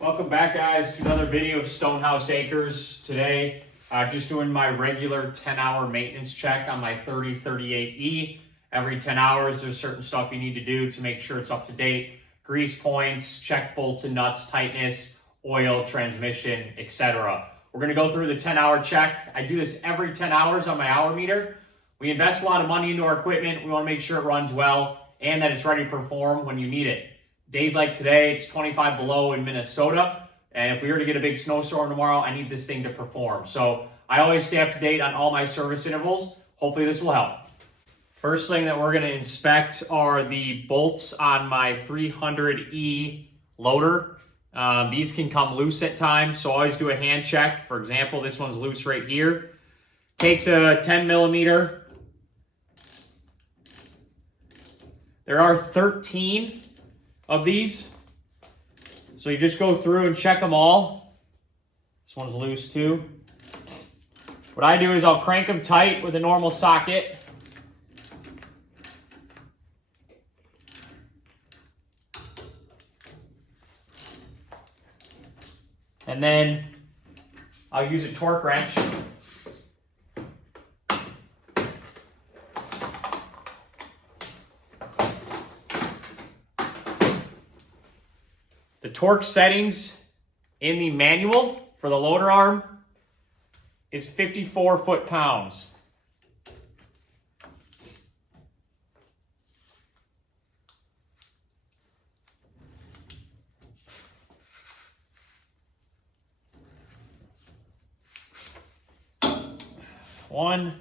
Welcome back, guys, to another video of Stonehouse Acres. Today, just doing my regular 10-hour maintenance check on my 3038E. Every 10 hours, there's certain stuff you need to do to make sure it's up to date. Grease points, check bolts and nuts, tightness, oil, transmission, etc. We're going to go through the 10-hour check. I do this every 10 hours on my hour meter. We invest a lot of money into our equipment. We want to make sure it runs well and that it's ready to perform when you need it. Days like today, it's 25 below in Minnesota. And if we were to get a big snowstorm tomorrow, I need this thing to perform. So I always stay up to date on all my service intervals. Hopefully this will help. First thing that we're going to inspect are the bolts on my 300E loader. These can come loose at times, so always do a hand check. For example, this one's loose right here. Takes a 10 millimeter. There are 13 of these. So you just go through and check them all. This one's loose too. What I do is I'll crank them tight with a normal socket. And then I'll use a torque wrench. The torque settings in the manual for the loader arm is 54 foot-pounds. One,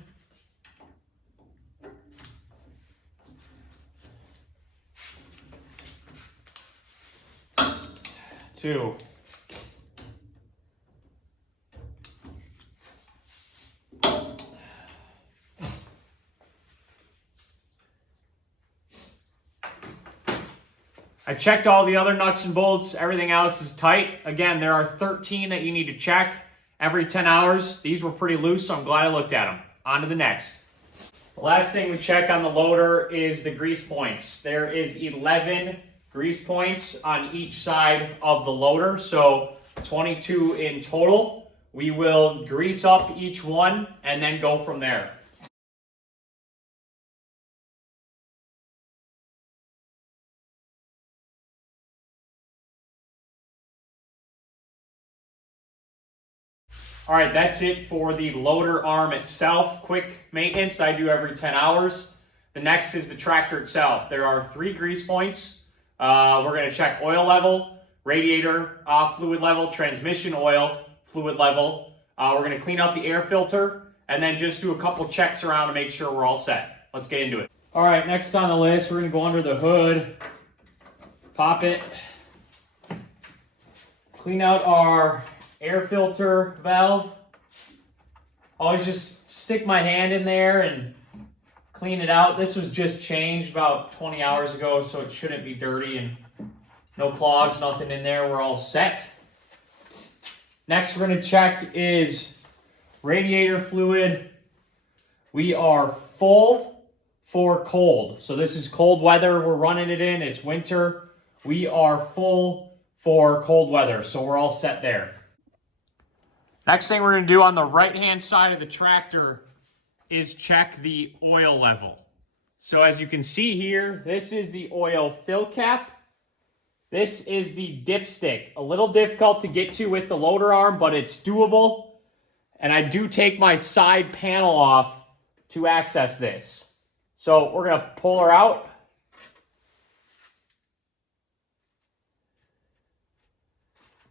two, I checked all the other nuts and bolts. Everything else is tight. Again, there are 13 that you need to check every 10 hours. These were pretty loose, so I'm glad I looked at them. On to the next. The last thing we check on the loader is the grease points. There is 11 grease points on each side of the loader, so 22 in total. We will grease up each one and then go from there. All right, that's it for the loader arm itself. Quick maintenance I do every 10 hours. The next is the tractor itself. There are 3 grease points. We're going to check oil level, radiator fluid level, transmission oil fluid level. We're going to clean out the air filter and then just do a couple checks around to make sure we're all set. Let's get into it. All right, next on the list, we're going to go under the hood, pop it, clean out our air filter valve. Always just stick my hand in there and clean it out. This was just changed about 20 hours ago, so it shouldn't be dirty and no clogs, nothing in there. We're all set. Next we're going to check is radiator fluid. We are full for cold. So this is cold weather we're running it in. It's winter. We are full for cold weather, so we're all set there. Next thing we're going to do on the right-hand side of the tractor is check the oil level. So as you can see here, this is the oil fill cap. This is the dipstick. A little difficult to get to with the loader arm, but it's doable. And I do take my side panel off to access this. So we're going to pull her out.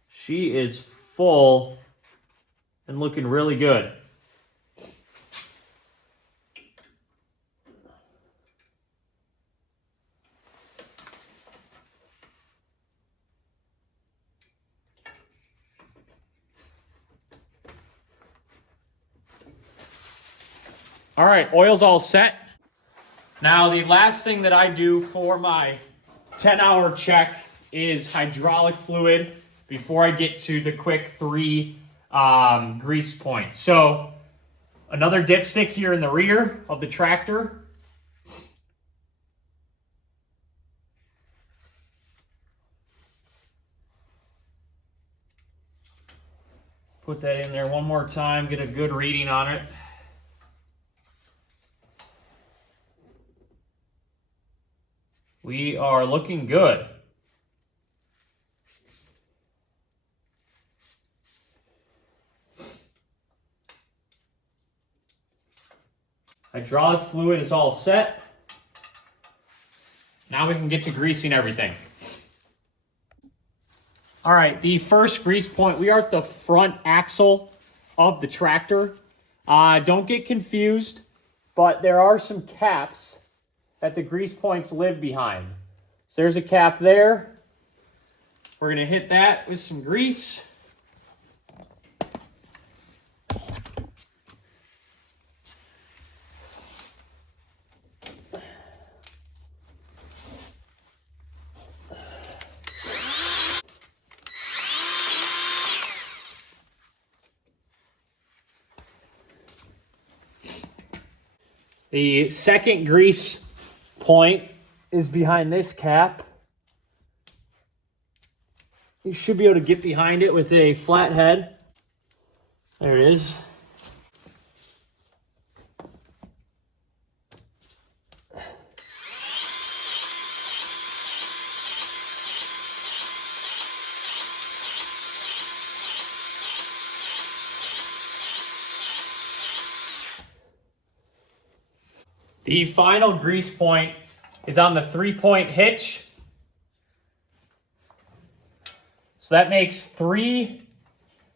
She is full and looking really good. All right, oil's all set. Now the last thing that I do for my 10-hour check is hydraulic fluid before I get to the quick 3 grease points. So another dipstick here in the rear of the tractor. Put that in there one more time, get a good reading on it. We are looking good. Hydraulic fluid is all set. Now we can get to greasing everything. All right, the first grease point, we are at the front axle of the tractor. Don't get confused, but there are some caps that the grease points live behind. So there's a cap there. We're gonna hit that with some grease. The second grease point is behind this cap. You should be able to get behind it with a flat head. There it is. The final grease point is on the 3-point hitch. So that makes 3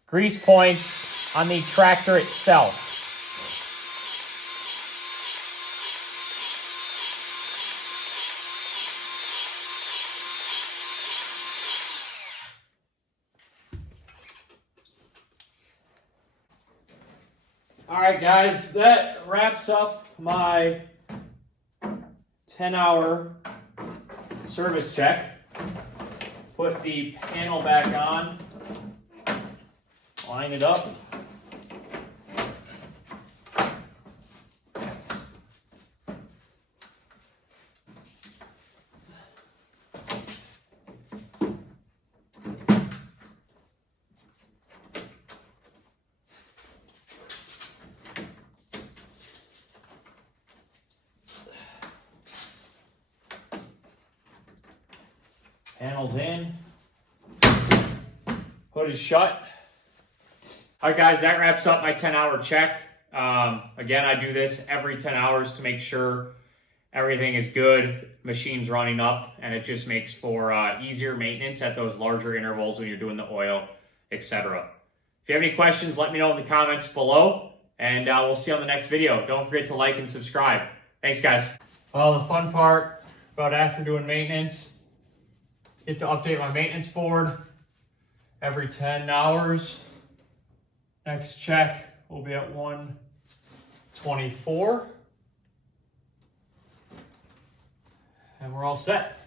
grease points on the tractor itself. All right, guys, that wraps up my 10-hour service check. Put the panel back on, line it up. Panel's in. Hood is shut. All right, guys, that wraps up my 10-hour check. Again, I do this every 10 hours to make sure everything is good, machine's running up, and it just makes for easier maintenance at those larger intervals when you're doing the oil, etc. If you have any questions, let me know in the comments below, and we'll see you on the next video. Don't forget to like and subscribe. Thanks, guys. Well, the fun part about after doing maintenance, get to update my maintenance board every 10 hours. Next check will be at 124. And we're all set.